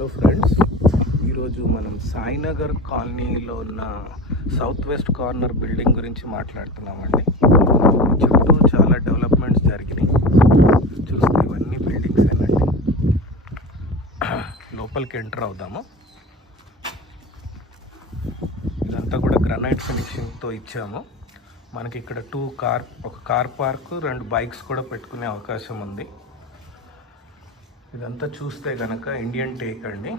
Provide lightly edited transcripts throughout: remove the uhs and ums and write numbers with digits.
Hello friends, ఈరోజు మనం సాయినగర్ కాలనీలో ఉన్న సౌత్ వెస్ట్ కార్నర్ బిల్డింగ్ గురించి మాట్లాడుతున్నామండి. చుట్టూ చాలా డెవలప్మెంట్స్ జరిగినాయి. చూస్తే ఇవన్నీ బిల్డింగ్స్ ఏనండి. లోపలికి ఎంటర్ అవుదాము. ఇదంతా కూడా గ్రానైట్ ఫినిషింగ్తో ఇచ్చాము. మనకి ఇక్కడ ఒక కార్ పార్క్, 2 బైక్స్ కూడా పెట్టుకునే అవకాశం ఉంది. ఇదంతా చూస్తే కనుక ఇండియన్ టేక్ అండి.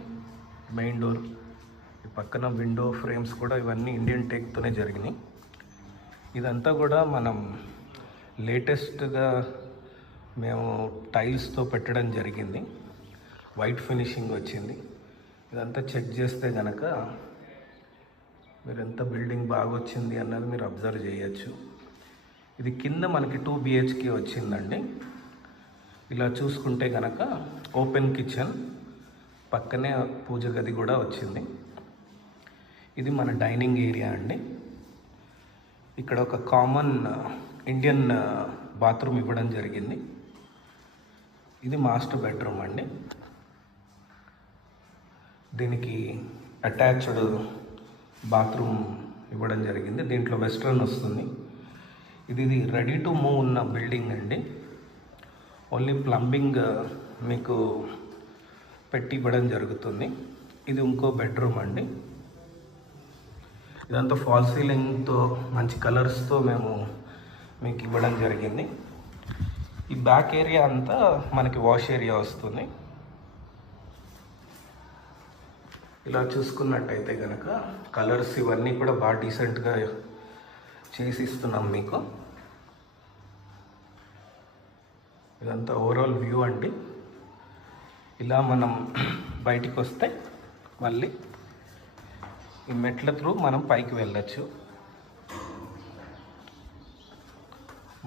మెయిన్ డోర్, ఈ పక్కన విండో ఫ్రేమ్స్ కూడా ఇవన్నీ ఇండియన్ టేక్తోనే జరిగినాయి. ఇదంతా కూడా మనం లేటెస్ట్గా మేము టైల్స్తో పెట్టడం జరిగింది. వైట్ ఫినిషింగ్ వచ్చింది. ఇదంతా చెక్ చేస్తే కనుక మీరు ఎంత బిల్డింగ్ బాగా వచ్చింది అన్నది మీరు అబ్జర్వ్ చేయొచ్చు. ఇది కింద మనకి 2 BHK వచ్చిందండి. ఇలా చూసుకుంటే కనుక ఓపెన్ కిచెన్, పక్కనే పూజ గది కూడా వచ్చింది. ఇది మన డైనింగ్ ఏరియా అండి. ఇక్కడ ఒక కామన్ ఇండియన్ బాత్రూమ్ ఇవ్వడం జరిగింది. ఇది మాస్టర్ బెడ్రూమ్ అండి. దీనికి అటాచ్డ్ బాత్రూమ్ ఇవ్వడం జరిగింది. దీంట్లో వెస్ట్రన్ వస్తుంది. ఇది రెడీ టు మూవ్ ఉన్న బిల్డింగ్ అండి. ఓన్లీ ప్లంబింగ్ మీకు పెట్టి ఇవ్వడం జరుగుతుంది. ఇది ఇంకో బెడ్రూమ్ అండి. ఇదంతా ఫాల్ సీలింగ్తో మంచి కలర్స్తో మేము మీకు ఇవ్వడం జరిగింది. ఈ బ్యాక్ ఏరియా అంతా మనకి వాష్ ఏరియా వస్తుంది. ఇలా చూసుకున్నట్టయితే కనుక కలర్స్ ఇవన్నీ కూడా బాగా డీసెంట్గా చేసి ఇస్తున్నాం మీకు. ఇదంతా ఓవరాల్ వ్యూ అండి. ఇలా మనం బయటికి వస్తే మళ్ళీ ఈ మెట్ల త్రూ మనం పైకి వెళ్ళచ్చు.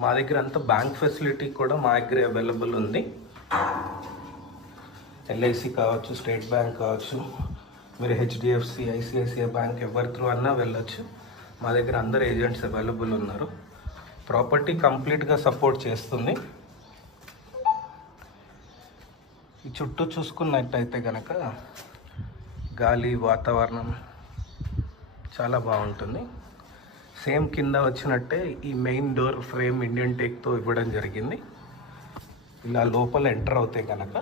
మా దగ్గర అంతా బ్యాంక్ ఫెసిలిటీ కూడా మా దగ్గర అవైలబుల్ ఉంది. LIC కావచ్చు, స్టేట్ బ్యాంక్ కావచ్చు, మీరు HDFC, ICICI బ్యాంక్ ఎవరి త్రూ అన్నా వెళ్ళచ్చు. మా దగ్గర అందరు ఏజెంట్స్ అవైలబుల్ ఉన్నారు. ప్రాపర్టీ కంప్లీట్గా సపోర్ట్ చేస్తుంది. ఈ చుట్టూ చూసుకున్నట్టయితే కనుక గాలి, వాతావరణం చాలా బాగుంటుంది. సేమ్ కింద వచ్చినట్టే ఈ మెయిన్ డోర్ ఫ్రేమ్ ఇండియన్ టేక్తో ఇవ్వడం జరిగింది. ఇలా లోపల ఎంటర్ అవుతే కనుక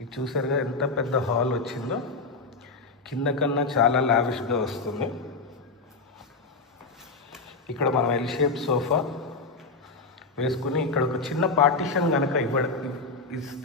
ఇది చూసారుగా ఎంత పెద్ద హాల్ వచ్చిందో. కింద కన్నా చాలా లావిష్గా వస్తుంది. ఇక్కడ మనం L షేప్ సోఫా వేసుకుని ఇక్కడ ఒక చిన్న పార్టీషన్ కనుక ఇస్తే